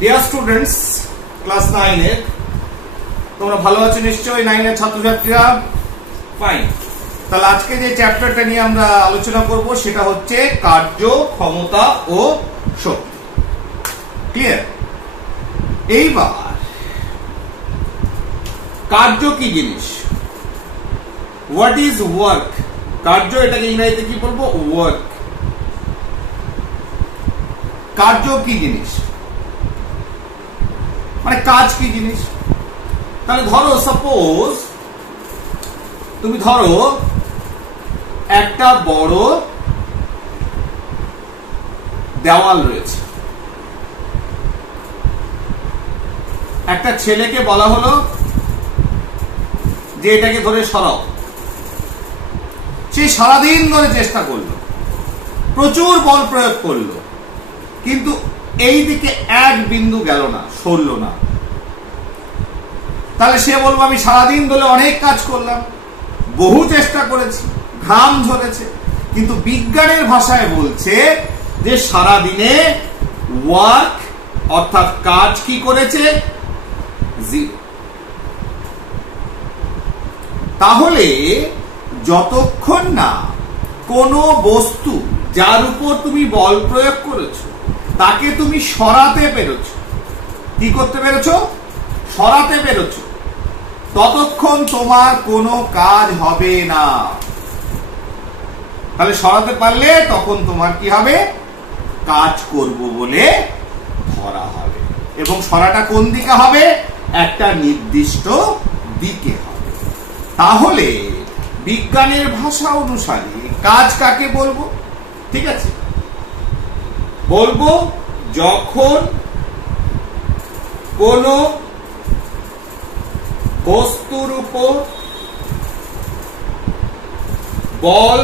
Dear students, class 9 এর তোমরা ভালো আছো নিশ্চয়ই। 9 এর ছাত্রছাত্রীরা ফাইন। তাহলে আজকে যে চ্যাপ্টারটা নিয়ে আমরা আলোচনা করব সেটা হচ্ছে কার্য, ক্ষমতা ও শক্তি। ক্লিয়ার? এইবার কার্য কি জিনিস, হোয়াট ইজ ওয়ার্ক? কার্য, এটাকে ইংরেজিতে কি বলবো? ওয়ার্ক। কার্য কি জিনিস মানে কাজ কি জিনিস? তাহলে ধরো, সাপোজ তুমি ধরো একটা বড় দেওয়াল রয়েছে, একটা ছেলেকে বলা হলো যে এটাকে ধরে সরাও। সে সারাদিন ধরে চেষ্টা করলো, প্রচুর বল প্রয়োগ করলো, কিন্তু এই দিকে এক বিন্দু গেল না, সরল না। তাহলে সে বলবো আমি সারাদিন ধরে অনেক কাজ করলাম, বহু চেষ্টা করেছি, ঘাম ঝরেছে, কিন্তু বিজ্ঞানের ভাষায় বলছে যে সারাদিনে ওয়ার্ক অর্থাৎ কাজ কি করেছে? জিরো। তাহলে যতক্ষণ না কোনো বস্তু যার উপর তুমি বল প্রয়োগ করেছো তাকে তুমি সরাতে পেরেছো, কি করতে পেরেছো? সরাতে পেরেছো, ততক্ষণ তোমার কোনো কাজ হবে না। তাহলে সরাতে পারলে তখন তোমার কি হবে? কাজ করব বলে ধরা হবে। এবং সরাটা কোন দিকে হবে? একটা নির্দিষ্ট দিকে হবে। তাহলে বিজ্ঞানের ভাষা অনুসারে কাজ কাকে বলবো? ঠিক আছে, বলবো যখন কোন বস্তুর উপর বল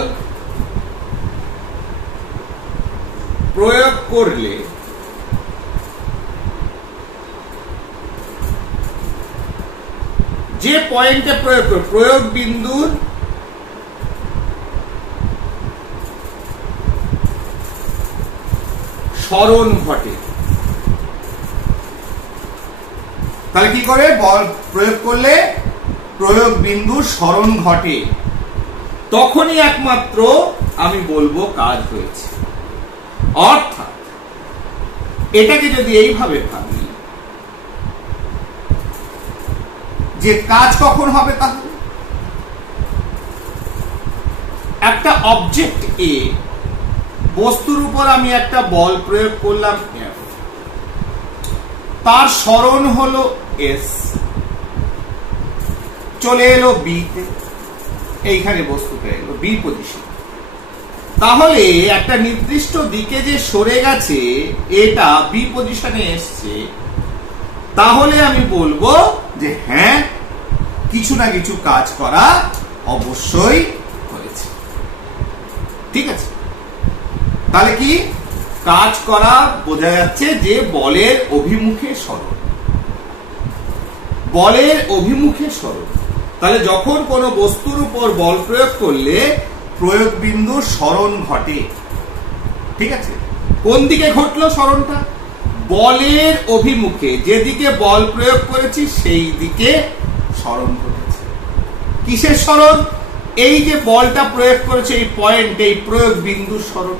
প্রয়োগ করলে যে পয়েন্টে প্রয়োগ বিন্দুর সরণ ঘটে। তাহলে কি করে? বল প্রয়োগ করলে প্রয়োগ বিন্দুর সরণ ঘটে, তখনই একমাত্র আমি বলবো কাজ হয়েছে। অর্থাৎ এটাকে যদি এইভাবে ভাবি যে কাজ কখন হবে, তাহলে একটা অবজেক্ট এ, বস্তুর উপর আমি একটা বল প্রয়োগ করলাম F, তার সরণ হলো S, চলে এলো B তে, এইখানে বস্তুটা এলো B পজিশন। তাহলে একটা নির্দিষ্ট দিকে যে সরে গেছে, এটা B পজিশনে এসছে, তাহলে আমি বলবো যে হ্যাঁ, কিছু না কিছু কাজ করা অবশ্যই হয়েছে। ঠিক আছে? তাহলে কি কাজ করা বোঝা যাচ্ছে যে বলের অভিমুখে সরণ, বলের অভিমুখে সরণ। তাহলে যখন কোনো বস্তুর উপর বল প্রয়োগ করলে প্রয়োগ বিন্দুর সরণ ঘটে। ঠিক আছে? কোন দিকে ঘটলো সরণটা? বলের অভিমুখে, যেদিকে বল প্রয়োগ করেছি সেই দিকে সরণ ঘটেছে। কিসের সরণ? এই যে বলটা প্রয়োগ করেছে এই পয়েন্ট, এই প্রয়োগ বিন্দুর সরণ,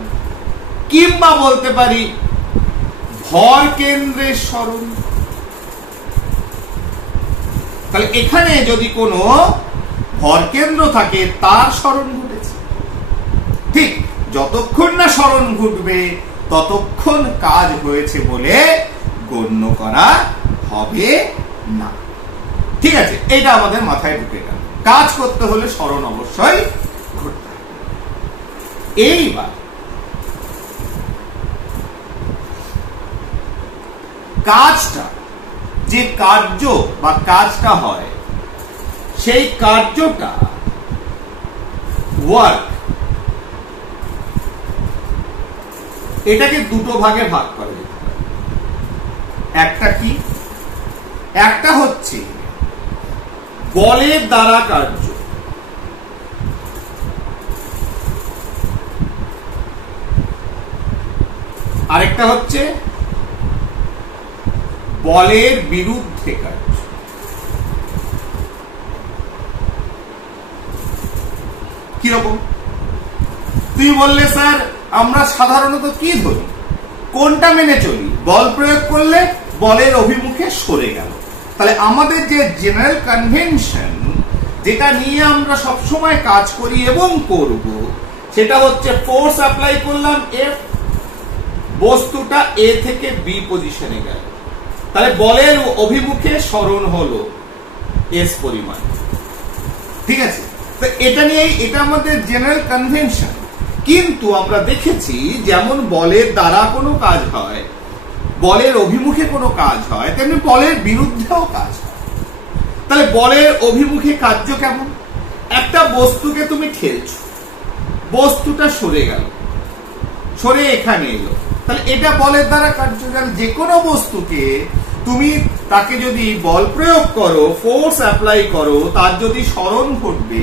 কিংবা বলতে পারি ভর কেন্দ্রের সরণ। তাহলে এখানে যদি কোনো ভর কেন্দ্র থাকে তার সরণ ঘটেছে। ঠিক, যতক্ষণ না সরণ ঘটবে ততক্ষণ কাজ হয়েছে বলে গণ্য করা হবে না। ঠিক আছে, এটা আমাদের মাথায় ঢুকে গেল। কাজ করতে হলে সরণ অবশ্যই ঘটতে হবে। এইবার কাজটা, যে কার্য বা কাজটা হয়, সেই কার্যটা ওয়ার্ক, এটাকে দুটো ভাগে ভাগ করা যেতে পারে। একটা কি? একটা হচ্ছে বলের দ্বারা কার্য, আরেকটা হচ্ছে বলের বিরুদ্ধে কার্য। কিরকম? তুমি বললে স্যার আমরা সাধারণত কি ধরি, কোনটা মেনে চলি? বল প্রয়োগ করলে বলের অভিমুখে সরে গেল। তাহলে আমাদের যে জেনারেল কনভেনশন, যেটা নিয়ে আমরা সবসময় কাজ করি এবং করব, সেটা হচ্ছে ফোর্স অ্যাপ্লাই করলাম এফ, বস্তুটা এ থেকে বি পজিশনে গেল, তাহলে বলের অভিমুখে সরণ হলো এস পরিমাণ। ঠিক আছে, তো এটা নিয়েই, এটা আমাদের জেনারেল কনভেনশন। কিন্তু আমরা দেখেছি যেমন বলের দ্বারা কোনো কাজ হয়, বলের অভিমুখে কোনো কাজ হয়, তেমনি বলের বিরুদ্ধেও কাজ হয়। তাহলে বলের অভিমুখে কার্য কেমন? একটা বস্তুকে তুমি ঠেলছো, বস্তুটা সরে গেল, সরে এখানে এলো, তাহলে এটা বলের দ্বারা কার্য। যে কোনো বস্তুকে তুমি, তাকে যদি বল প্রয়োগ করো, ফোর্স অ্যাপ্লাই করো, তার যদি সরণ ঘটবে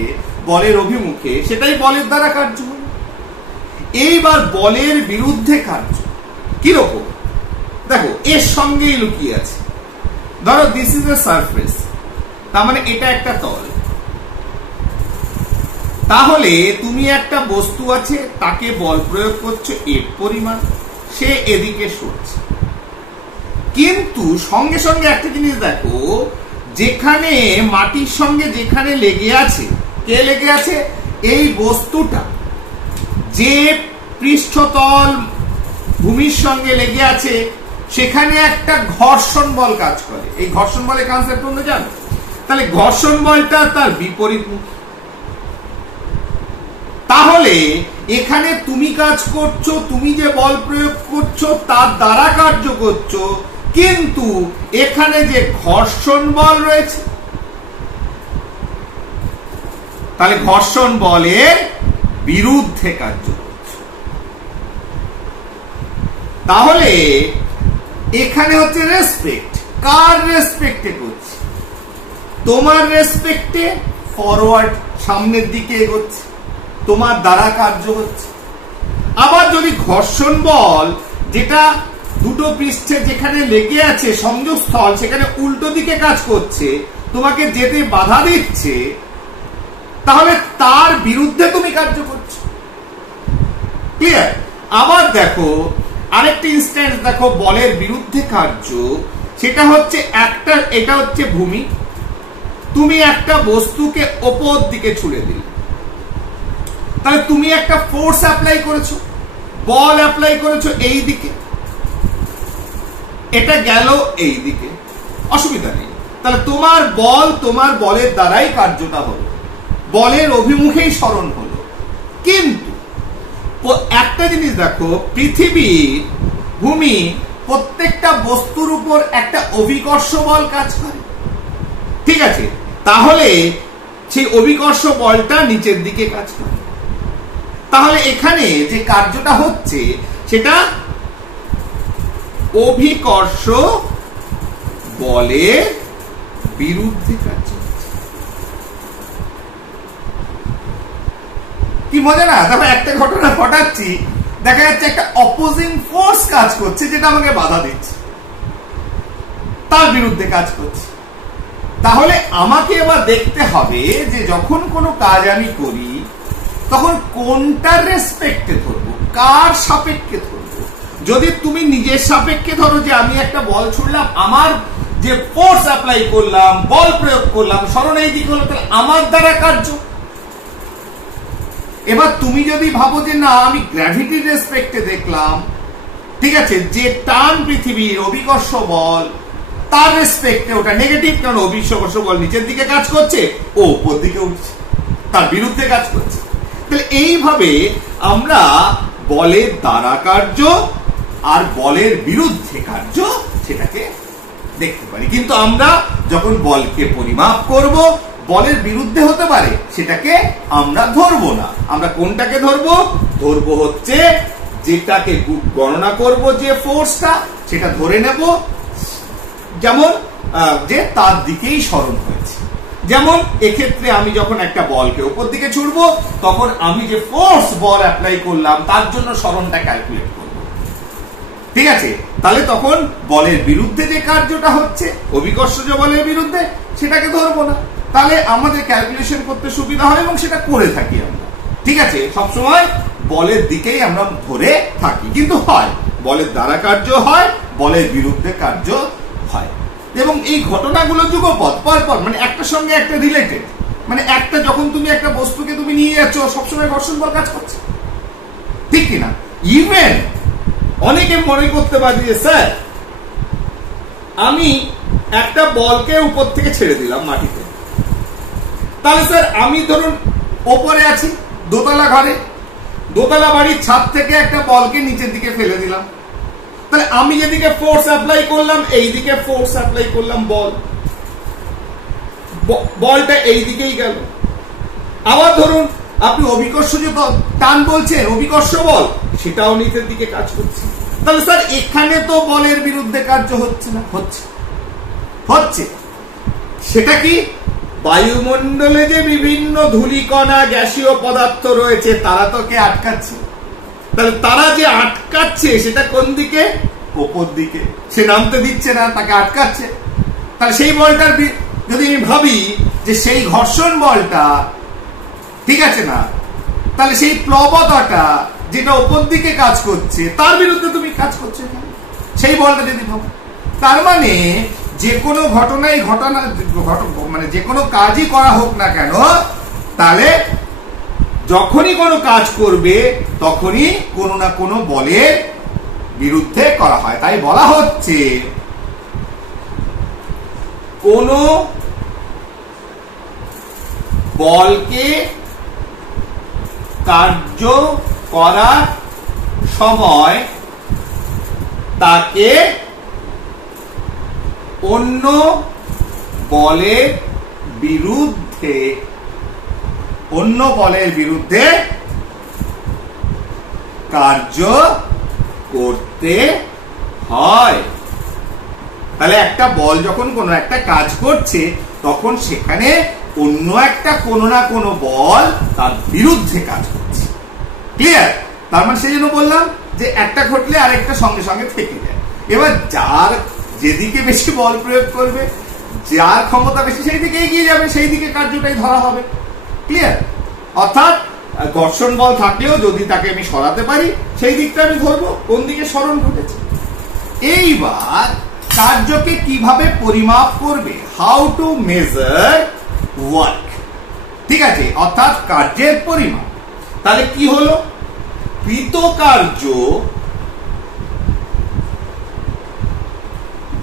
বলের অভিমুখে, সেটাই বলের দ্বারা কার্য। এইবার বলের বিরুদ্ধে কার্য কিরকম? দেখো, এর সঙ্গেই লুকিয়ে আছে। ধরো দিস ইজ এ সারফেস, তার মানে এটা একটা তল। তাহলে তুমি একটা বস্তু আছে, তাকে বল প্রয়োগ করছো এফ পরিমাণ, সে এদিকে সরছে। কিন্তু সঙ্গে সঙ্গে একটা জিনিস দেখো, যেখানে মাটির সঙ্গে যেখানে লেগে আছে, কে লেগে আছে? এই বস্তুটা যে পৃষ্ঠতল ভূমির সঙ্গে লেগে আছে, সেখানে একটা ঘর্ষণ বল কাজ করে। এই ঘর্ষণ বলের কনসেপ্ট তোমরা জানো? তাহলে ঘর্ষণ বলটা তার বিপরীত মুখ। তাহলে এখানে তুমি কাজ করছো, তুমি যে বল প্রয়োগ করছো তার দ্বারা কার্য করছো, কিন্তু এখানে যে ঘর্ষণ বল রয়েছে, তাহলে ঘর্ষণ বলের বিরুদ্ধে কার্য করছে। তাহলে এখানে হচ্ছে রেসপেক্ট, কার রেসপেক্টে করছে? তোমার রেসপেক্টে ফরওয়ার্ড, সামনের দিকে এগোচ্ছে, তোমার দ্বারা কার্য হচ্ছে। আবার যদি ঘর্ষণ বল, যেটা দুটো পৃষ্ঠে যেখানে লেগে আছে সংযোগস্থল, সেখানে উল্টো দিকে কাজ করছে, তোমাকে যেতে বাধা দিচ্ছে, তাহলে তার বিরুদ্ধে তুমি কার্য করছো। ক্লিয়ার? আবার দেখো আরেকটি ইনস্ট্যান্স, দেখো বলের বিরুদ্ধে কার্য, সেটা হচ্ছে একটা, এটা হচ্ছে ভূমি, তুমি একটা বস্তুকে ওপর দিকে ছুড়ে দিলে, তাহলে তুমি একটা ফোর্স অ্যাপ্লাই করেছো, বল অ্যাপ্লাই করেছো এই দিকে, এটা গেল এই দিকে, অসুবিধা নেই। তাহলে তোমার বল, তোমার বলের দ্বারাই কার্যটা হলো, বলের অভিমুখেই সরণ হলো। কিন্তু একটা জিনিস দেখো, পৃথিবীর ভূমি প্রত্যেকটা বস্তুর উপর একটা অভিকর্ষ বল কাজ করে। ঠিক আছে, তাহলে সেই অভিকর্ষ বলটা নিচের দিকে কাজ করে। তাহলে এখানে যে কার্যটা হচ্ছে সেটা অভিকর্ষ বলের বিরুদ্ধে কার্য হচ্ছে। কি মজা না? তারপর একটা ঘটনা ঘটাচ্ছি, দেখা যাচ্ছে একটা অপোজিং ফোর্স কাজ করছে, যেটা আমাকে বাধা দিচ্ছে, তার বিরুদ্ধে কাজ করছে। তাহলে আমাকে এবার দেখতে হবে যে যখন কোনো কাজ আমি করি, তখন কোনটার রেসপেক্টে ধরবো, কার সাপেক্ষে ধরবো। যদি তুমি নিজের সাপেক্ষে ধরো, যে আমি একটা বল ছুড়লাম, আমার যে ফোর্স অ্যাপ্লাই করলাম, বল প্রয়োগ করলাম, সরণ এই দিক হলো, তাহলে আমার দ্বারা কার্য। এবার তুমি যদি ভাবো যে না, আমি গ্র্যাভিটির রেসপেক্টে দেখলাম, ঠিক আছে, যে টান পৃথিবীর অভিকর্ষ বল, তার রেসপেক্টে ওটা নেগেটিভ, কারণ অভিকর্ষ বল নিচের দিকে কাজ করছে, ও উপর দিকে উঠছে, তার বিরুদ্ধে কাজ করছে। তাহলে এইভাবে আমরা বলের দ্বারা কার্য আর বলের বিরুদ্ধে কার্য সেটাকে দেখতে পারি। কিন্তু আমরা যখন বলকে পরিমাপ করব, বলের বিরুদ্ধে হতে পারে, সেটাকে আমরা ধরবো না। আমরা কোনটাকে ধরবো? ধরবো হচ্ছে যেটাকে গণনা করব, যে ফোর্সটা, সেটা ধরে নেব যেমন যে তার দিকেই সরণ হয়েছে। যেমন এক্ষেত্রে আমি যখন একটা বলকে উপর দিকে ছুড়বো, তখন আমি যে ফোর্স বল অ্যাপ্লাই করলাম তার জন্য সরণটা ক্যালকুলেট করব। ঠিক আছে, তাহলে তখন বলের বিরুদ্ধে যে কার্যটা হচ্ছে অভিকর্ষজ বলের বিরুদ্ধে সেটাকে ধরবো না, তাহলে আমাদের ক্যালকুলেশন করতে সুবিধা হয় এবং সেটা করে থাকি আমরা। ঠিক আছে, সবসময় বলের দিকেই আমরা ধরে থাকি, কিন্তু হয় বলের দ্বারা কার্য হয়, বলের বিরুদ্ধে কার্য হয়, এবং এই ঘটনাগুলো যুগপৎ পরপর মানে একটার সঙ্গে একটা রিলেটেড। মানে একটা যখন তুমি একটা বস্তুকে তুমি নিয়ে যাচ্ছ সবসময় ঘর্ষণ বল কাজ করছে, ঠিক কিনা? ইভেন অনেকে মনে করতে পারে যে স্যার আমি একটা বলকে উপর থেকে ছেড়ে দিলাম মাটিতে, তাহলে স্যার আমি ধরুন ওপরে আছি দোতলা ঘরে, দোতলা বাড়ির ছাদ থেকে একটা বলকে নিচের দিকে ফেলে দিলাম, তাহলে আমি যেদিকে ফোর্স অ্যাপ্লাই করলাম এই দিকে ফোর্স অ্যাপ্লাই করলাম, বলটা এই দিকেই গেল। আবার ধরুন আপনি অভিকর্ষজ টান বলছেন, অভিকর্ষ বল, সেটাও নিচের দিকে কাজ করছে, তাহলে স্যার এখানে তো বলের বিরুদ্ধে কার্য হচ্ছে না, হচ্ছে। সেটা কি? বায়ুমণ্ডলে যে বিভিন্ন ধূলিকণা গ্যাসীয় পদার্থ রয়েছে তারা তো কে আটকাচ্ছে, তাহলে তারা যে আটকাচ্ছে সেটা কোন দিকে? ওপর দিকে। সে নামতে দিচ্ছে না, তাকে আটকাচ্ছে। তাহলে সেই বলটার যদি আমি ভাবি যে সেই ঘর্ষণ বলটা, ঠিক আছে না, তাহলে সেই প্লবতাটা যেটা ওপর দিকে কাজ করছে তার বিরুদ্ধে তুমি কাজ করছো সেই বলটা যদি ভাবো, তার মানে যে কোনো ঘটনাই মানে যে কোনো কাজই করা হোক না কেন, তাহলে যখনই কোনো কাজ করবে তখনই কোনো না কোনো বলের বিরুদ্ধে করা হয়। তাই বলা হচ্ছে কোন বলকে কার্য করার সময় তাকে অন্য বলের বিরুদ্ধে কার্য করতে হয়। তাহলে একটা বল যখন কোনো একটা কাজ করছে তখন সেখানে অন্য একটা কোনো না কোনো বল তার বিরুদ্ধে কাজ করছে। ক্লিয়ার? তার মানে সেই জন্য বললাম যে একটা ঘটলে আরেকটা সঙ্গে সঙ্গে থেকে যায়। এবার যার যেদিকে বেশি বল প্রয়োগ করবে, যার ক্ষমতা বেশি সেই দিকে এগিয়ে যাবে, সেই দিকে কার্যটাই ধরা হবে। ক্লিয়ার? অর্থাৎ ঘর্ষণ বল থাকলেও যদি তাকে আমি সরাতে পারি সেই দিকটা আমি ধরবো কোন দিকে সরণ ঘটেছে। এইবার কার্যকে কিভাবে পরিমাপ করবে? How to measure work. ঠিক আছে, অর্থাৎ কার্যের পরিমাপ। তাহলে কি হলো? কৃতকার্য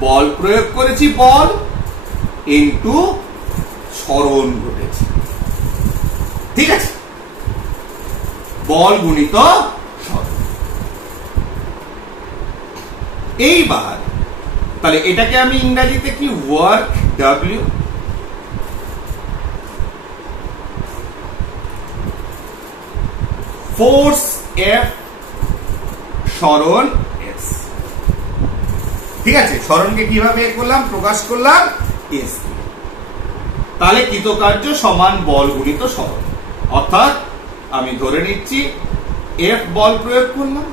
বল প্রয়োগ করেছি, বল ইনটু সরণ ঘটেছে। ঠিক আছে, বল গুণিত সরণ। এইবার তাহলে এটাকে আমি ইংরেজিতে কি ওয়ার্ক ডব্লিউ, ফোর্স এফ, সরণ এস। ঠিক আছে, সরণকে কিভাবে করলাম? প্রকাশ করলাম এস। তাহলে কৃতকার্য সমান বল গুণিত সরণ। অর্থাৎ আমি ধরে নিচ্ছি এফ বল প্রয়োগ করলাম,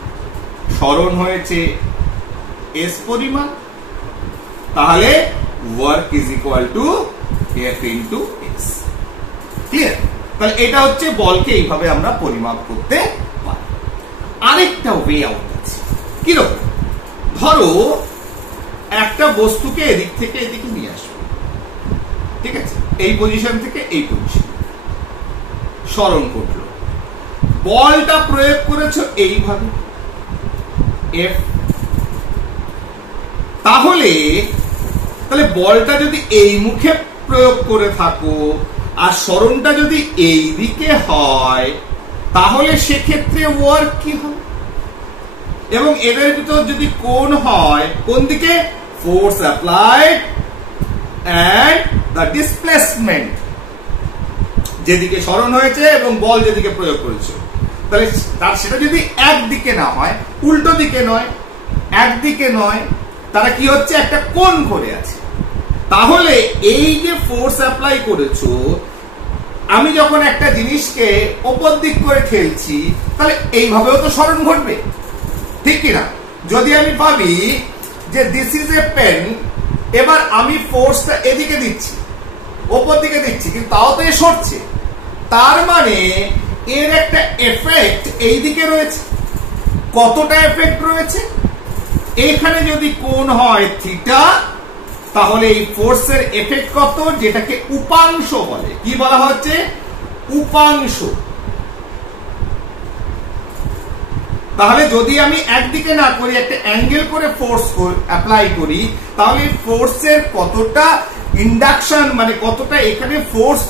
সরণ হয়েছে এস পরিমাণ, তাহলে work is equal to F into S. Clear? তাহলে এটা হচ্ছে বলকে এইভাবে আমরা পরিমাপ করতে পারি। আরেকটা ওয়ে আউট আছে। কিরকম? ধরো একটা বস্তুকে এদিক থেকে এদিকে নিয়ে আসবে, ঠিক আছে, এই পজিশন থেকে এই পজিশন, সরণ করলো, বলটা প্রয়োগ করেছো এইভাবে এফ। তাহলে বলটা যদি এই মুখে প্রয়োগ করে থাকো আর সরণটা যদি এই দিকে হয় তাহলে সেক্ষেত্রে ওয়ার্ক কি হবে? এবং এদের ভিতর যদি কোণ হয় কোন দিকে? Force applied and the displacement, যেদিকে সরণ হয়েছে এবং বল যেদিকে প্রয়োগ করেছে, তাহলে সেটা যদি একদিকে না হয়, উল্টো দিকে নয়, একদিকে নয়, তারা কি হচ্ছে? একটা কোণ করে আছে। তাহলে এই যে ফোর্স অ্যাপ্লাই করেছো, আমি যখন একটা জিনিসকে ওপর দিক করে ঠেলছি তাহলে এইভাবেও তো সরণ ঘটবে, ঠিক কিনা? যদি আমি ভাবি যে দিস ইজ এ পেন, এবার আমি ফোর্সটা এদিকে দিচ্ছি, ওপর দিকে দিচ্ছি, কিন্তু তাও তো এ সরছে, তার মানে এর একটা এফেক্ট এই দিকে রয়েছে। কতটা এফেক্ট রয়েছে? এখানে যদি কোণ হয় থিটা, তাহলে এই ফোর্সের এফেক্ট কত, যেটাকে উপাংশ বলে। কি বলা হচ্ছে? উপাংশ। তাহলে যদি আমি একদিকে না করি, একটা অ্যাঙ্গেল করে ফোর্স অ্যাপ্লাই করি, তাহলে ফোর্সের কতটা ইন্ডাকশন, মানে কতটা এখানে ফোর্স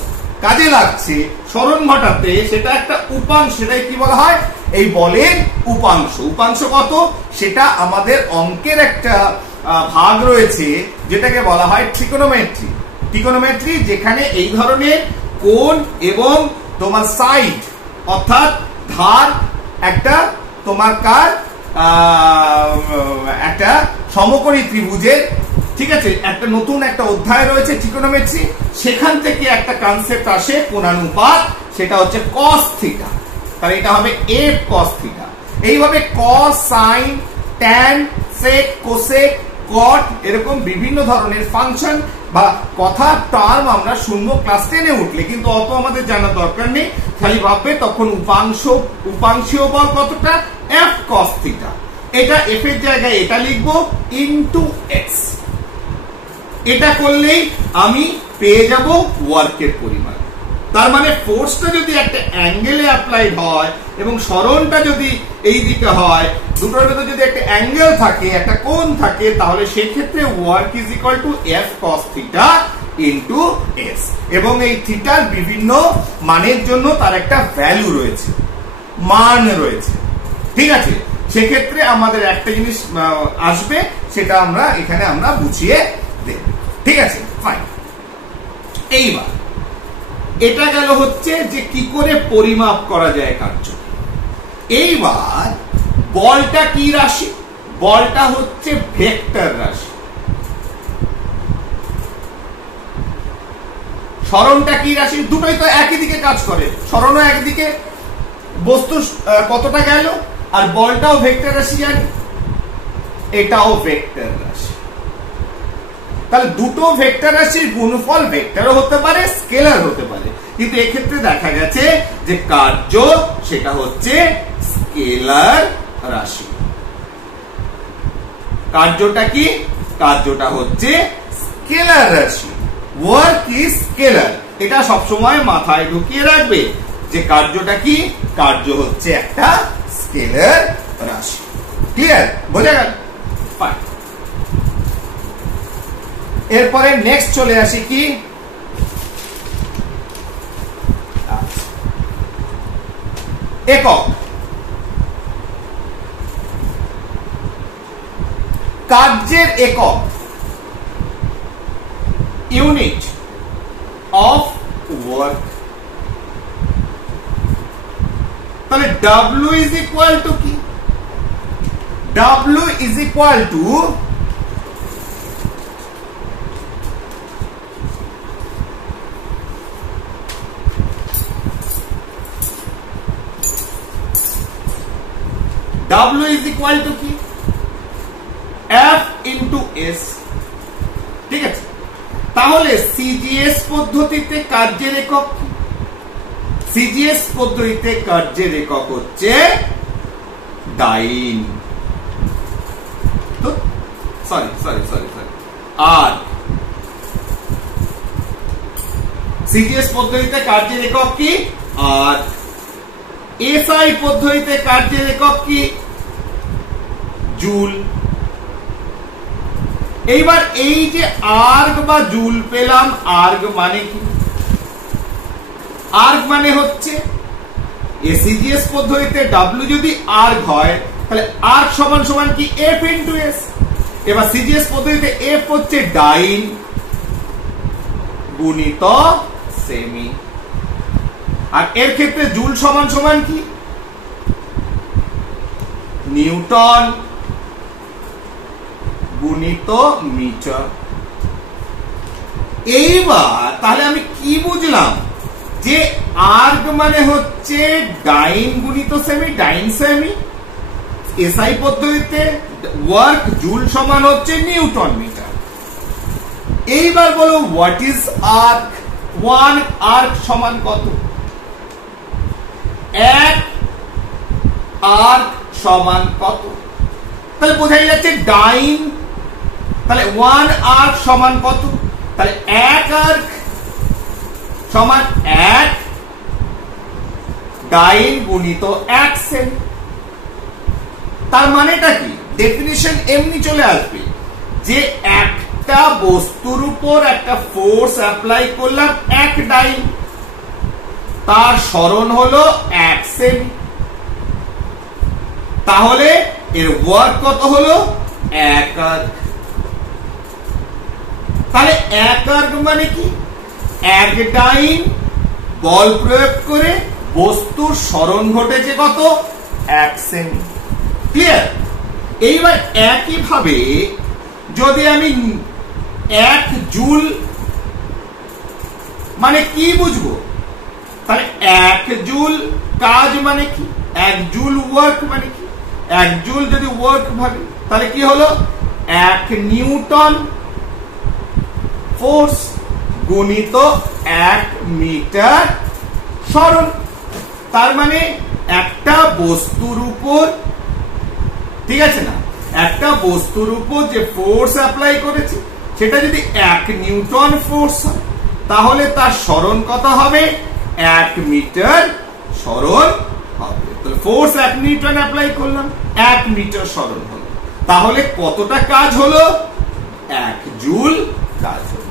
কাজে লাগছে সরণ ঘটাতে, সেটা একটা উপাংশ। সেটাই কি বলা হয়? এই বলের উপাংশ। উপাংশ কত? সেটা আমাদের অঙ্কের একটা ভাগ রয়েছে, যেটাকে বলা হয় ট্রিকোনোমেট্রি। ট্রিকোনোমেট্রি, যেখানে এই ধরনের কোণ এবং তোমার সাইড অর্থাৎ ধার একটা তোমার কার একটা সমকোণী ত্রিভুজের, ঠিক আছে, একটা নতুন একটা অধ্যায় রয়েছে ট্রিকোনোমেট্রি। সেখান থেকে একটা কনসেপ্ট আসে কোণানুপাত, সেটা হচ্ছে cos থিটা। তাহলে এটা হবে f cos থিটা। এইভাবে cos, sin, tan, sec, cosec, cot এরকম বিভিন্ন ধরনের ফাংশন বা কথা টার্ম আমরা শুনবো ক্লাস 10-এ উঠলে, কিন্তু অত আমাদের জানার দরকার নেই। খালি ভাববে তখন উপাংশীয় বল কতটা, f cos থিটা। এটা f এর জায়গায় এটা লিখবো ইনটু x। এটা করলেই আমি পেয়ে যাব ওয়ার্কের পরিমাণ। তার মানে ফোর্সটা যদি একটা অ্যাঙ্গেলে অ্যাপ্লাইড হয় এবং সরণটা যদি এই দিকে হয়, দুটোর মধ্যে যদি একটা অ্যাঙ্গেল থাকে, একটা কোণ থাকে, তাহলে সেক্ষেত্রে work is equal two f cos theta into s। এবং এই থিটার বিভিন্ন মানের জন্য তার একটা ভ্যালু রয়েছে, মান রয়েছে, ঠিক আছে। সেক্ষেত্রে আমাদের একটা জিনিস আসবে, সেটা আমরা এখানে আমরা বুঝিয়ে দেব, ঠিক আছে, ফাইন। এইবার এটা গেল হচ্ছে যে কি করে পরিমাপ করা যায় কার্য। এইবার বলটা কি রাশি? বলটা হচ্ছে ভেক্টর রাশি। সরণটা কি রাশি? দুটোই তো একই দিকে কাজ করে, সরণও একদিকে, বস্তু কতটা গেল, আর বলটাও ভেক্টর রাশি জানি, এটাও ভেক্টর রাশি। তাহলে দুটো ভেক্টর রাশির গুণফল ভেক্টরও হতে পারে, স্কেলার হতে পারে, কিন্তু এক্ষেত্রে দেখা গেছে যে কার্য সেটা হচ্ছে স্কেলার রাশি। কার্যটা কি? কার্যটা হচ্ছে স্কেলার রাশি। Work is scalar. এটা সবসময় মাথায় ঢুকিয়ে রাখবে যে কার্যটা কি? কার্য হচ্ছে একটা স্কেলার রাশি। ক্লিয়ার? বোঝা গেল? ফাইন। এরপরে নেক্সট চলে আসি কি, একক। কার্যের একক, ইউনিট অফ ওয়ার্ক। তাহলে W ইজ ইকুয়াল টু কি? W is equal two W is equal to কি? F into S। ঠিক আছে, তাহলে CGS পদ্ধতিতে কার্যের একক কি? CGS পদ্ধতিতে কার্যের একক হচ্ছে ডাইন। তো সরি আর CGS পদ্ধতিতে কার্যের একক কি? আর SI পদ্ধতিতে কার্যের একক কি? জুল। এইবার এই যে আর্গ বা জুল পেলাম, আর্গ মানে কি? আর্গ মানে হচ্ছে CGS পদ্ধতিতে W যদি আর্গ হয়, তাহলে আর্গ সমান সমান কি? F into S। এবার CGS পদ্ধতিতে F হচ্ছে ডাইন গুণিত সেমি, আর এর ক্ষেত্রে জুল সমান সমান কি? নিউটন গুণিত মিটার। এইবার তাহলে আমি কি বুঝলাম? যে আর্গ মানে হচ্ছে ডাইন গুণিত সেমি, ডাইন সেমি, এসআই পদ্ধতিতে ওয়ার্ক জুল সমান হচ্ছে নিউটন মিটার। এইবার বলো হোয়াট ইজ আর্ক? 1 আর্ক সমান কত? 1 আর্ক সমান কত? তাহলে বোঝাই যাচ্ছে ডাইন। তাহলে 1 আর্ক সমান কত? তাহলে 1 আর্ক সমান 1 ডাইন গুণিত 1 সেমি। তার মানেটা কি? ডেফিনিশন এমনি চলে আসবে যে একটা বস্তুর উপর একটা ফোর্স অ্যাপ্লাই করলাম 1 ডাইন, তার সরণ হলো 1 সেমি। তাহলে এর ওয়ার্ক কত হলো? 1 আর্ক। তাহলে 1 আর্ক মানে কি? 1 ডাইন বল প্রয়োগ করে বস্তুর সরণ ঘটেছে কত? 1 সেমি। ক্লিয়ার? এইবার একই ভাবে যদি আমি 1 জুল মানে কি বুঝবো? তাহলে 1 জুল কাজ মানে কি? 1 জুল ওয়ার্ক মানে কি? 1 জুল যদি ওয়ার্ক ভাবি তাহলে কি হলো? 1 নিউটন ফোর্স গুণিত 1 মিটার সরণ। তার মানে একটা বস্তুর উপর, ঠিক আছে না, একটা বস্তুর উপর যে ফোর্স অ্যাপ্লাই করেছে সেটা যদি 1 নিউটন ফোর্স হয় তাহলে তার সরণ কত হবে? 1 মিটার সরণ হবে। তাহলে ফোর্স 1 নিউটন অ্যাপ্লাই করলাম, 1 মিটার সরণ হলো। তাহলে কতটা কাজ হলো? 1 জুল কাজ হলো।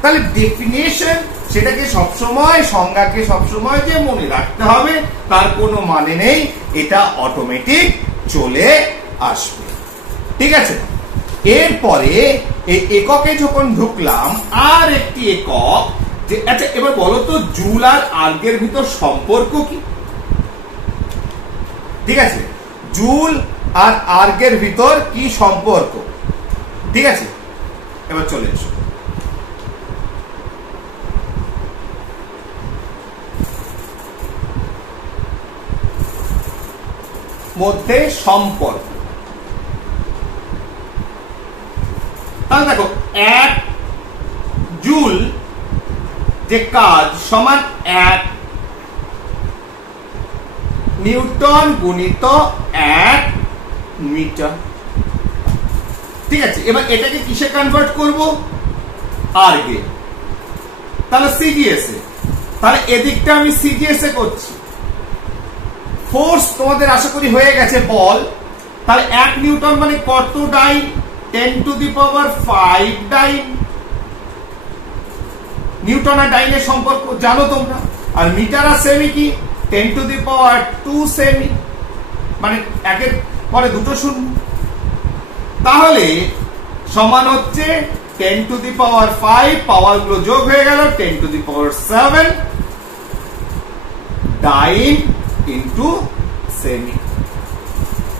তাহলে ডেফিনেশন সেটাকে সবসময়, সংজ্ঞাকে সবসময় যে মনে রাখতে হবে তার কোনো মানে নেই, এটা অটোমেটিক চলে আসবে। ঠিক আছে? এরপরে এই এককে যখন ঢুকলাম আর একটি একক যে, আচ্ছা এবার বলো তো জুল আর আর্গের ভিতর সম্পর্ক কি? ঠিক আছে, জুল আর আর্গের ভিতর কি সম্পর্ক? ঠিক আছে, এবার চলে এসো। মধ্যে সম্পর্ক। তাহলে দেখো 1 জুল যে কাজ সমান 1 নিউটন গুণিত 1 মিটার। ঠিক আছে, এবার এটাকে কিসে কনভার্ট করব? আর্গে। তাহলে সিজিএস এ। তাহলে এদিকটা আমি সিজিএস এ করছি। ফোর্স তোমাদের আশা করি হয়ে গেছে বল। তাহলে 1 নিউটন মানে কত ডাইন? 10 to the power 5 dine. Newton আর ডাইনের সম্পর্ক জানো তোমরা। আর মিটার আর সেমি কি? 10 টু দি পাওয়ার 2 সেমি, মানে একের পরে দুটো শূন্য। তাহলে সমান হচ্ছে 10 টু দি পাওয়ার 5, পাওয়ার গুলো যোগ হয়ে গেল 10 to the power 7 dine into cm.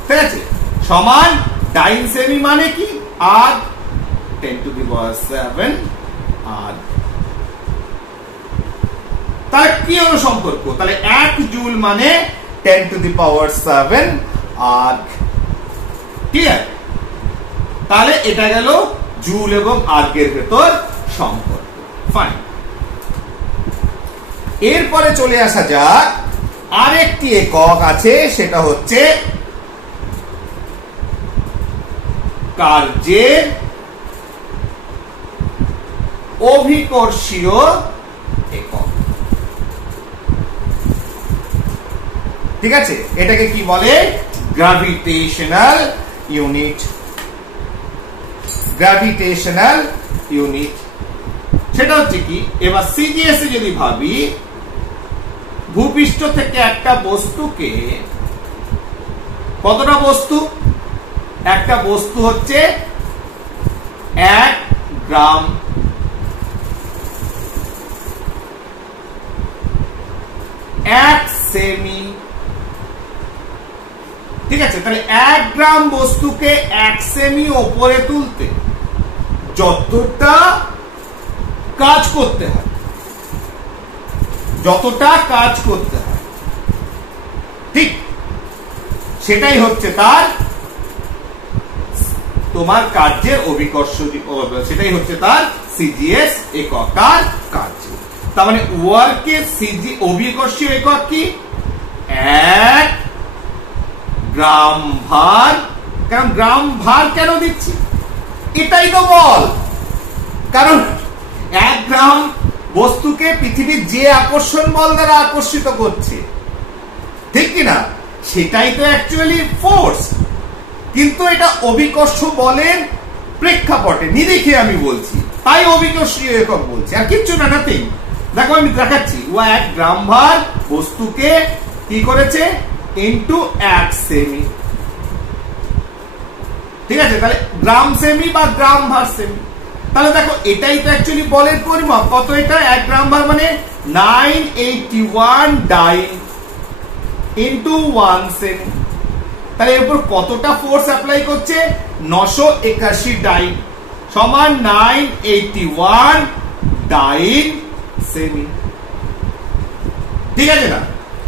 ঠিক আছে, সমান ডাইন সেমি মানে কি? Erg. 10 to the power 7 erg. তার কি হলো সম্পর্ক? তাহলে 1 জুল মানে 10 to the power 7 erg. Clear? তাহলে এটা গেল জুল এবং আর্গের ভেতর সম্পর্ক। ফাইন। এরপরে চলে আসা যাক আরেকটি একক আছে, সেটা হচ্ছে কার্যের অভিকর্ষীয় একক। ঠিক আছে, এটাকে কি বলে? Gravitational unit. গ্র্যাভিটেশনাল ইউনিট সেটা হচ্ছে কি? এবার সিজিএস এ যদি ভাবি, ভূপৃষ্ঠ থেকে একটা বস্তুকে, কতটা বস্তু? একটা বস্তু হচ্ছে 1 গ্রাম। এক সেমি। ঠিক আছে, তাহলে 1 গ্রাম বস্তুকে 1 সেমি ওপরে তুলতে যতটা কাজ করতে হয়, ঠিক সেটাই হচ্ছে তার তোমার কার্যের অভিকর্ষ, সেটাই হচ্ছে তার সিজিএস একক কার্য। তার মানে ওয়ার্কের অভিকর্ষীয় একক কি? 1 গ্রাম ভার। কারণ গ্রাম ভার কেন দিচ্ছি? এটাই তো বল। কারণ 1 গ্রাম বস্তুকে পৃথিবীর যে আকর্ষণ বল দ্বারা আকর্ষিত করছে, ঠিক কিনা, সেটাই তো অ্যাকচুয়ালি ফোর্স। কিন্তু এটা অভিকর্ষ বলের প্রেক্ষাপটে নিরিখে আমি বলছি, তাই অভিকর্ষীয় একক বলছি, আর কিচ্ছু না, নাথিং। দেখো আমি দেখাচ্ছি, ও 1 গ্রাম ভার বস্তুকে কি করেছে? Into 1 semi. ঠিক আছে, তাহলে গ্রাম সেমি বা গ্রাম ভার সেমি। তাহলে দেখো এটাই তো অ্যাকচুয়ালি বলের পরিমাপ। কত এটা? 1 গ্রাম ভার মানে 981 ডাইন ইনটু 1 সেমি। তাহলে এর উপর কতটা ফোর্স অ্যাপ্লাই করছে? 981 ডাইন সমান 981 ডাইন সেমি। ঠিক আছে না?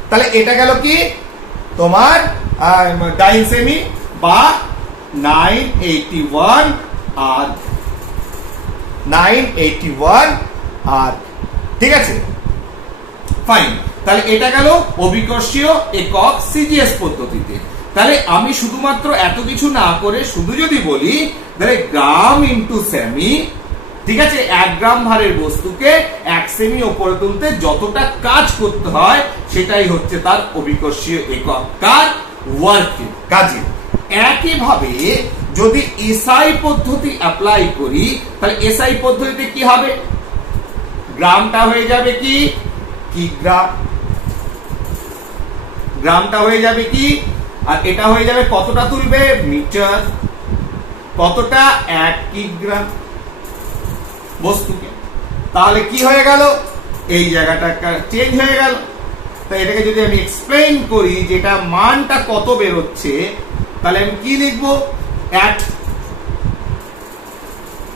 তাহলে এটা গেল কি তোমার ডাইন সেমি বা 981 আর 981 আর। ঠিক আছে, ফাইন। তাহলে এটা গেল অভিকর্ষীয় একক সিজিএস পদ্ধতিতে। তাহলে আমি শুধুমাত্র এত কিছু না করে শুধু যদি বলি তাহলে গ্রাম ইনটু সেমি, ঠিক আছে, 1 গ্রাম ভারের বস্তুকে 1 সেমি উপরে তুলতে যতটা কাজ করতে হয় সেটাই হচ্ছে তার অভিকর্ষীয় একক কাজে। একইভাবে যদি এসআই পদ্ধতি অ্যাপ্লাই করি তাহলে এসআই পদ্ধতিতে কি হবে? গ্রামটা হয়ে যাবে কি গ্রাম, গ্রামটা হয়ে যাবে কি, আর এটা হয়ে যাবে কতটা তুলবে? মিটার। কতটা? 1 কিগ্রাম বস্তুকে। তাহলে কি হয়ে গেল? এই জায়গাটা চেঞ্জ হয়ে গেল। তাই এটাকে যদি আমি এক্সপ্লেইন করি যেটা মানটা কত বেরোচ্ছে, তাহলে আমি কি লিখবো? 1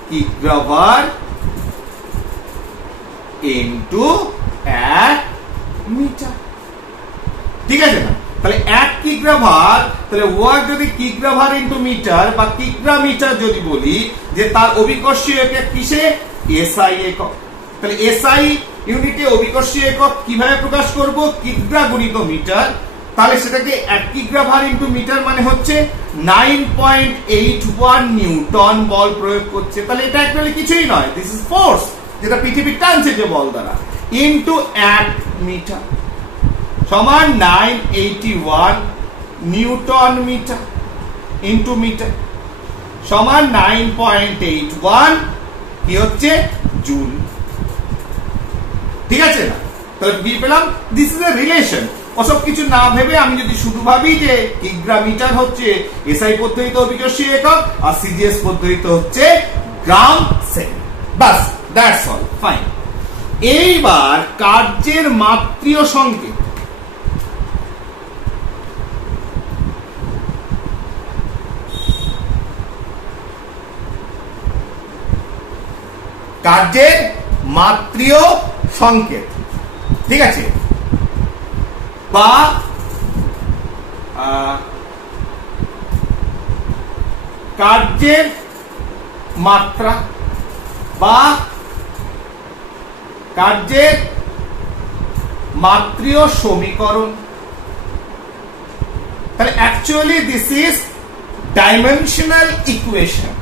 কিগ্রাভার ইনটু 1 মিটার। ঠিক আছে না? তাহলে 1 কিগ্রাভার, তাহলে ওয়ার্ক যদি কিগ্রাভার ইনটু মিটার বা কিগ্রা মিটার যদি বলি, যে তার অভিকর্ষীয় একক কিসে? এসআই একক। তাহলে এসআই ইউনিটে অভিকর্ষীয় একক কিভাবে প্রকাশ করব? কিগ্রা গুণিত মিটার। তাহলে সেটাকে 1 কিগ্রাভার ইনটু মিটার মানে হচ্ছে 9.81 নিউটন বল প্রয়োগ করছে। তাহলে এটা অ্যাকচুয়ালি কিছুই নয়, দিস ইজ ফোর্স, যেটা পৃথিবী টানছে যে বল দ্বারা, ইনটু 1 মিটার সমান 981 নিউটন মিটার ইনটু মিটার সমান 9.81 কি হচ্ছে? জুল। ঠিক আছে না? তাহলে কি পেলাম? This is a relation. ওসব কিছু না ভেবে আমি যদি শুধু ভাবি যে কিগ্রা মিটার হচ্ছে এসআই পদ্ধতিতে অভিকর্ষীয় একক আর সিজিএস পদ্ধতিতে হচ্ছে গ্রাম সেমি, বাস, দ্যাটস অল, ফাইন। এইবার কার্যের মাত্রীয় সংকেত। কার্যের মাত্রীয় সংকেত, ঠিক আছে, বা কার্যের মাত্রা বা কার্যের মাত্রীয় সমীকরণ। তাহলে actually this is dimensional equation.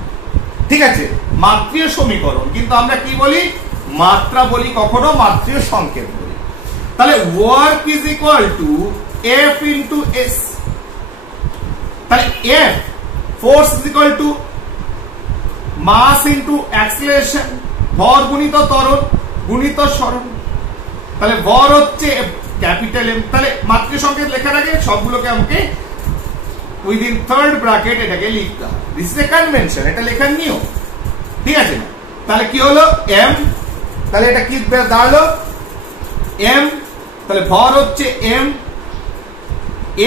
ঠিক আছে, মাত্রীয় সমীকরণ, কিন্তু আমরা কি বলি? মাত্রা বলি, কখনো মাত্রীয় সংকেত বলি। তাহলে work is equal to F into S. তাহলে F force is equal to mass into acceleration, ভর গুণিত ত্বরণ গুণিত সরণ। তাহলে ভর হচ্ছে ক্যাপিটাল এম। তাহলে মাত্রীয় সংকেত লেখার আগে সবগুলোকে আমাকে উইদিন থার্ড ব্র্যাকেট এটাকে লিখতে হবে। দিস ইজ এ কনভেনশন, এটা লেখার নিয়ম। ঠিক আছে না? তাহলে কি হলো? এম। তাহলে এটা কি দাঁড়ালো? এম। তাহলে ভর হচ্ছে এম,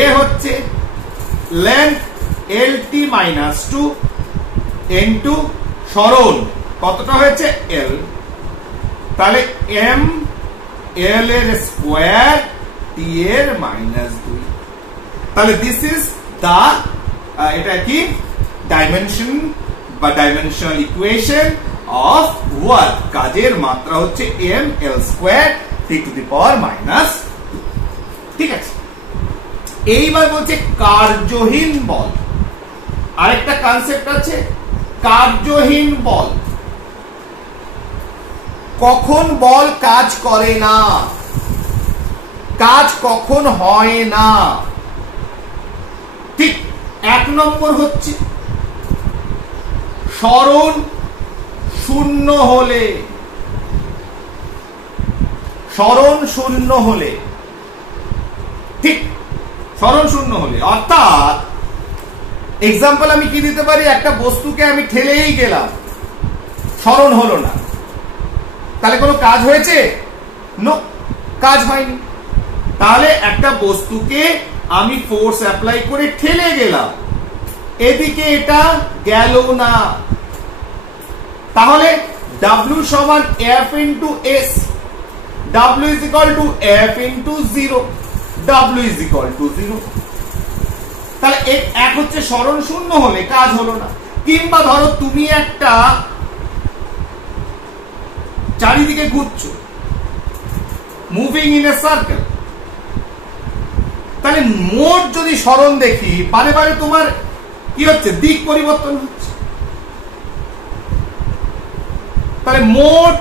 এ হচ্ছে লেন্থ এলটি মাইনাস 2 ইনটু সরণ কতটা হয়েছে? এল। তাহলে এম এল এর স্কোয়ার টি এর মাইনাস 2। তাহলে দিস ইজ দা এটা কি ডাইমেনশন বা ডাইমেনশনাল ইকুয়েশন অফ ওয়ার্ক, কাজের মাত্রা হচ্ছে ml² t⁻⁻²। ঠিক আছে, এইবার বলছে কার্যহীন বল। আরেকটা কনসেপ্ট আছে কার্যহীন বল। কখন বল কাজ করে না, কাজ কখন হয় না? ঠিক 1 নম্বর হচ্ছে সরণ শূন্য হলে। সরণ শূন্য হলে, ঠিক সরণ শূন্য হলে, অর্থাৎ এক্সাম্পল আমি কি দিতে পারি, একটা বস্তুকে আমি ঠেলেই গেলাম, সরণ হলো না, তাহলে কোনো কাজ হয়েছে? নো, কাজ হয়নি। তাহলে একটা বস্তুকে আমি ফোর্স অ্যাপ্লাই করে ঠেলে গেলাম, এদিকে এটা গেল না, তাহলে W সমান F into S, W is equal two F into 0, W is equal two 0। তাহলে এক হচ্ছে সরণ শূন্য হলে কাজ হলো না। কিংবা ধরো তুমি একটা চারিদিকে ঘুরছো, মুভিং ইন এ সার্কেল, তাহলে মোট যদি সরণ দেখি, বারে বারে তোমার কি হচ্ছে, দিক পরিবর্তন হচ্ছে। তাহলে মোট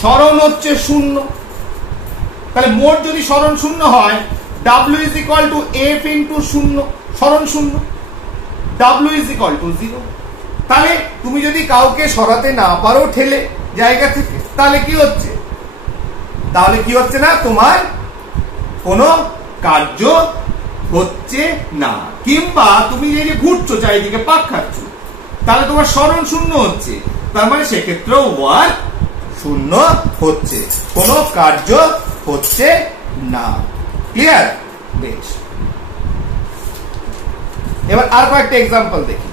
সরণ হচ্ছে শূন্য। তাহলে মোট যদি সরণ শূন্য হয়, W is equal two F into শূন্য, সরণ শূন্য, W ইজ ইকুয়াল টু 0। তাহলে তুমি যদি কাউকে সরাতে না পারো ঠেলে জায়গা থেকে, তাহলে কি হচ্ছে? তাহলে কি হচ্ছে না, তোমার কোনো কার্য হচ্ছে না। কিংবা তুমি এই যে ঘুরছো চারিদিকে পাক খাচ্ছ, তাহলে তোমার সরণ শূন্য হচ্ছে, তার মানে সেক্ষেত্রেও ওয়ার্ক শূন্য হচ্ছে, কোনো কার্য হচ্ছে না। ক্লিয়ার? বেশ, এবার আর কয়েকটা এক্সাম্পল দেখি।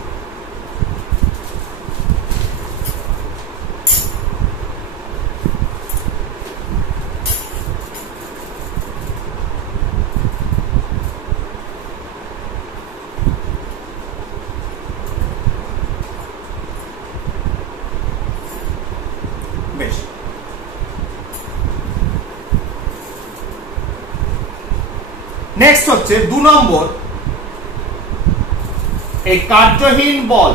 বেশ, নেক্সট হচ্ছে 2 নম্বর, এই কার্যহীন বল।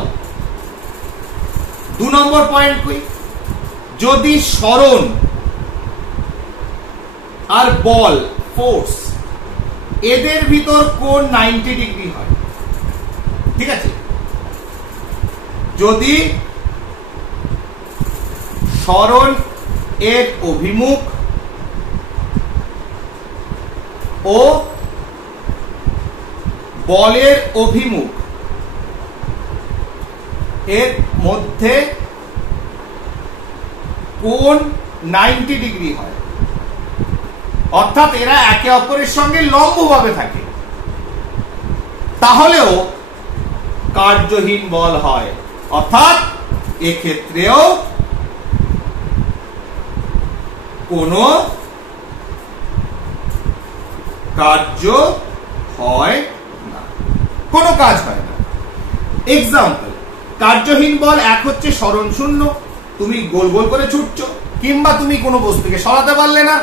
2 নম্বর পয়েন্ট কি, যদি সরণ আর বল ফোর্স এদের ভিতর কোণ 90 ডিগ্রি হয়। ঠিক আছে, যদি সরণ এর অভিমুখ ও বলের অভিমুখ এর মধ্যে কোণ 90 ডিগ্রি হয়, অর্থাৎ এরা একে অপরের সঙ্গে লম্বভাবে থাকে, তাহলেও কার্যহীন বল হয়। অর্থাৎ এক্ষেত্রেও কোনো কার্য হয় না, কোনো কাজ হয় না। এক্সাম্পল, কার্যহীন বল এক হচ্ছে সরণ শূন্য, তুমি গোল গোল করে ছুটছো, কিংবা তুমি কোনো বস্তুকে সরাতে পারলে না,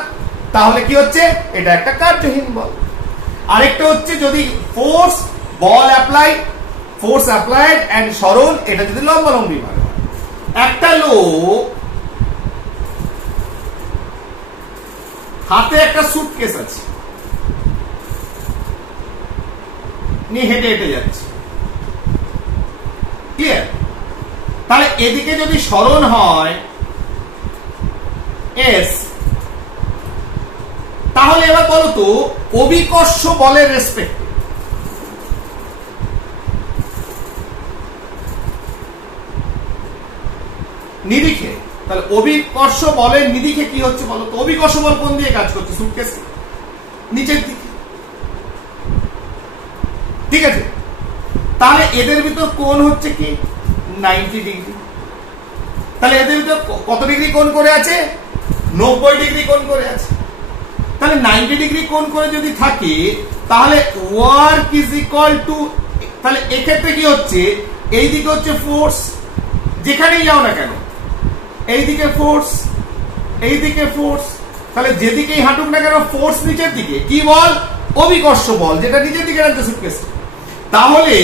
তাহলে কি হচ্ছে, এটা একটা কার্যহীন বল। আরেকটা হচ্ছে যদি ফোর্স অ্যাপ্লাইড এন্ড সরণ এটা যদি লম্বালম্বি ভাবে হয়। একটা লোক হাতে একটা সুটকেস আছে, নিয়ে হেঁটে হেঁটে যাচ্ছে, ক্লিয়ার? তাহলে এদিকে যদি সরণ হয় এস, তাহলে এবার বলো তো অভিকর্ষ বলের রেসপেক্ট নিরিখে, তাহলে অভিকর্ষ বলের নিরিখে কি হচ্ছে বলো তো? অভিকর্ষ বল কোন দিয়ে কাজ করছে? সুটকেস নিচের দিকে। ঠিক আছে, তাহলে এদের ভিতর কোণ হচ্ছে কি 90 ডিগ্রি। তাহলে এদের ভিতর কত ডিগ্রি কোণ করে আছে? 90 ডিগ্রি কোণ করে আছে। তাহলে 90 ডিগ্রি কোণ করে যদি থাকে, তাহলে ওয়ার্ক ইজ ইকুয়াল টু তাহলে এক্ষেত্রে কি হচ্ছে, এইদিকে হচ্ছে ফোর্স, যেখানেই যাও না কেন, এইদিকে ফোর্স, এইদিকে ফোর্স, তাহলে যেদিকেই হাঁটুক না কেন ফোর্স নিচের দিকে, কি বল, অভিকর্ষ বল, যেটা নিচের দিকে রাখছে সুটকেস। তাহলে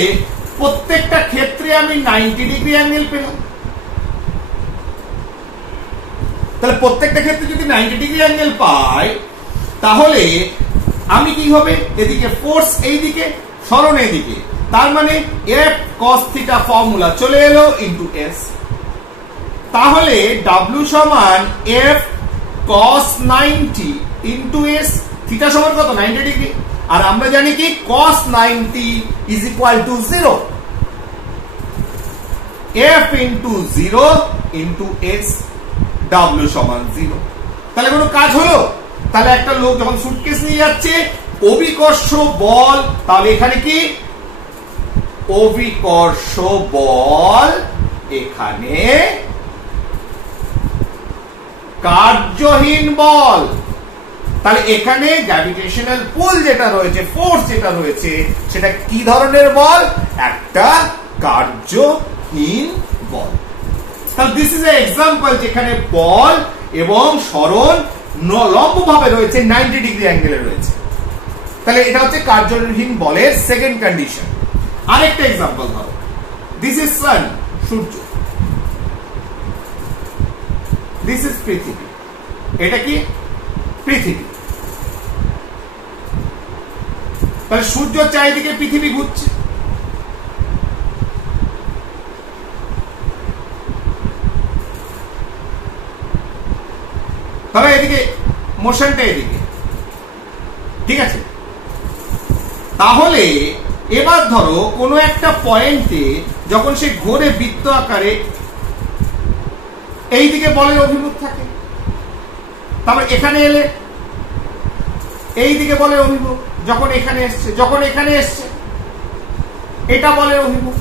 প্রত্যেকটা ক্ষেত্রে আমি 90 ডিগ্রি অ্যাঙ্গেল পেলাম। তাহলে প্রত্যেকটা ক্ষেত্রে যদি 90 ডিগ্রি অ্যাঙ্গেল পাই, তাহলে আমি কি হবে, এদিকে ফোর্স এইদিকে, সরণ এইদিকে, তার মানে F cos থিটা ফর্মুলা চলে এলো ইনটু S। তাহলে W সমান F cos 90 into S, theta সমান কত, 90 ডিগ্রি, আর আমরা জানি কি cos 90 is equal two 0, F into 0 into S, W সমান 0। তাহলে কোনো কাজ হলো? তাহলে একটা লোক যখন সুটকেস নিয়ে যাচ্ছে, অভিকর্ষ বল, তাহলে এখানে কি অভিকর্ষ বল, এখানে কার্যহীন বল। তাহলে এখানে গ্র্যাভিটেশনাল পুল যেটা রয়েছে, ফোর্স যেটা রয়েছে, সেটা কি ধরনের বল, একটা কার্যহীন বল। তাহলে দিস ইজ এ এক্সাম্পল যেখানে বল এবং সরণ লম্বভাবে রয়েছে, 90 ডিগ্রি অ্যাঙ্গেলে রয়েছে। তাহলে এটা হচ্ছে কার্যহীন বলের সেকেন্ড কন্ডিশন। আরেকটা এক্সাম্পল ধরো, দিস ইজ সান, সূর্য, দিস ইজ পৃথিবী, এটা কি পৃথিবী। তাহলে সূর্য চারিদিকে পৃথিবী ঘুরছে, তবে এদিকে মোশনটা এদিকে, ঠিক আছে। তাহলে এবার ধরো কোনো একটা পয়েন্টে যখন সে ঘোরে বৃত্ত আকারে, এইদিকে বলের অভিমুখ থাকে, তারপর এখানে এলে এইদিকে বলের অভিমুখ, যখন এখানে এসছে, যখন এখানে এসছে, এটা বলের অভিমুখ।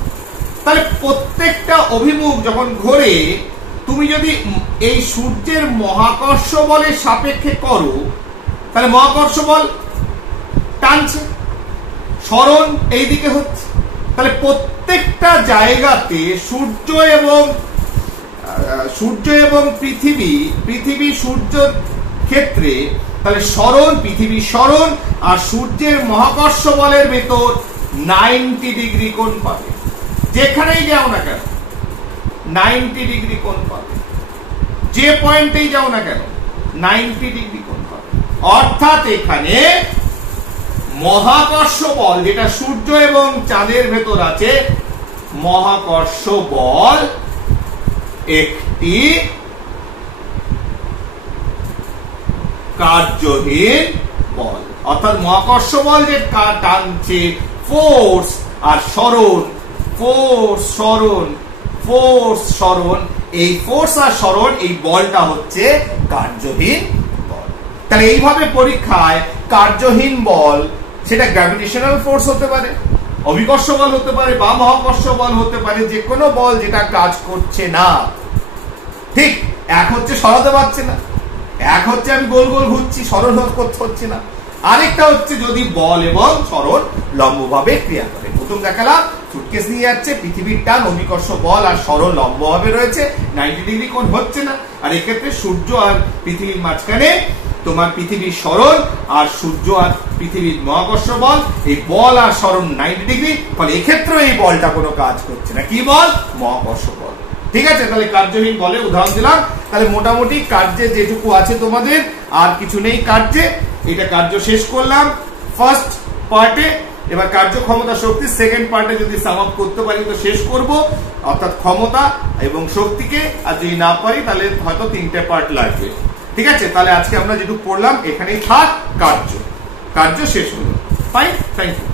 তাহলে প্রত্যেকটা অভিমুখ যখন ঘোরে, তুমি যদি এই সূর্যের মহাকর্ষ বলের সাপেক্ষে করো, তাহলে মহাকর্ষ বল টানছে, সরণ এইদিকে হচ্ছে। তাহলে প্রত্যেকটা জায়গাতে সূর্য এবং পৃথিবী সূর্য ক্ষেত্রে, তাহলে সরণ, পৃথিবী সরণ আর সূর্যের মহাকর্ষ বলের ভেতর 90 ডিগ্রি কোণ পাবে, যেখানেই যাও না কেন 90 ডিগ্রি কোণ পাবে, যে পয়েন্টেই যাও না কেন 90 ডিগ্রি কোণ পাবে। অর্থাৎ এখানে মহাকর্ষ বল যেটা সূর্য এবং চাঁদের ভেতর আছে, মহাকর্ষ বল একটি কার্যহীন বল। অর্থাৎ মহাকর্ষ বল যে টানছে, ফোর্স আর সরণ, ফোর্স সরণ, ফোর্স সরণ, এই ফোর্স আর সরণ, এই বলটা হচ্ছে কার্যহীন বল। তাহলে এইভাবে পরীক্ষায় কার্যহীন বল, সেটা গ্র্যাভিটেশনাল ফোর্স হতে পারে, অভিকর্ষ বল হতে পারে, বা মহাকর্ষ বল হতে পারে, যে কোনো বল যেটা কাজ করছে না। ঠিক, এক হচ্ছে সরাতে পারছে না, এক হচ্ছে আমি গোল গোল ঘুরছি, সরণ করতে হচ্ছে না, আরেকটা হচ্ছে যদি বল এবং সরণ লম্বভাবে ক্রিয়া করে। প্রথম দেখালাম সুটকেস নিয়ে যাচ্ছে, পৃথিবীর টান, অভিকর্ষ বল আর সরণ লম্বভাবে রয়েছে, 90 ডিগ্রি কোণ হচ্ছে না। আর এক্ষেত্রে সূর্য আর পৃথিবীর মাঝখানে তোমার পৃথিবীর সরণ আর সূর্য আর পৃথিবীর মহাকর্ষ বল, এই বল আর সরণ 90 ডিগ্রি, ফলে এক্ষেত্রে এই বলটা কোনো কাজ করছে না। কি বল? মহাকর্ষ বল। ঠিক আছে, তাহলে কার্যহীন বলে উদাহরণ দিলাম। তাহলে মোটামুটি কার্যে যেটুকু আছে তোমাদের, আর কিছু নেই কার্যে, এটা কার্য শেষ করলাম ফার্স্ট পার্টে। এবার কার্য, ক্ষমতা, শক্তি সেকেন্ড পার্টে যদি সাম আপ করতে পারি তো শেষ করব, অর্থাৎ ক্ষমতা এবং শক্তিকে। আর যদি না পারি তাহলে হয়তো 3টে পার্ট লাগবে। ঠিক আছে, তাহলে আজকে আমরা যেটুকু পড়লাম এখানেই থাক। কার্য শেষ হলো। Fine, thank you.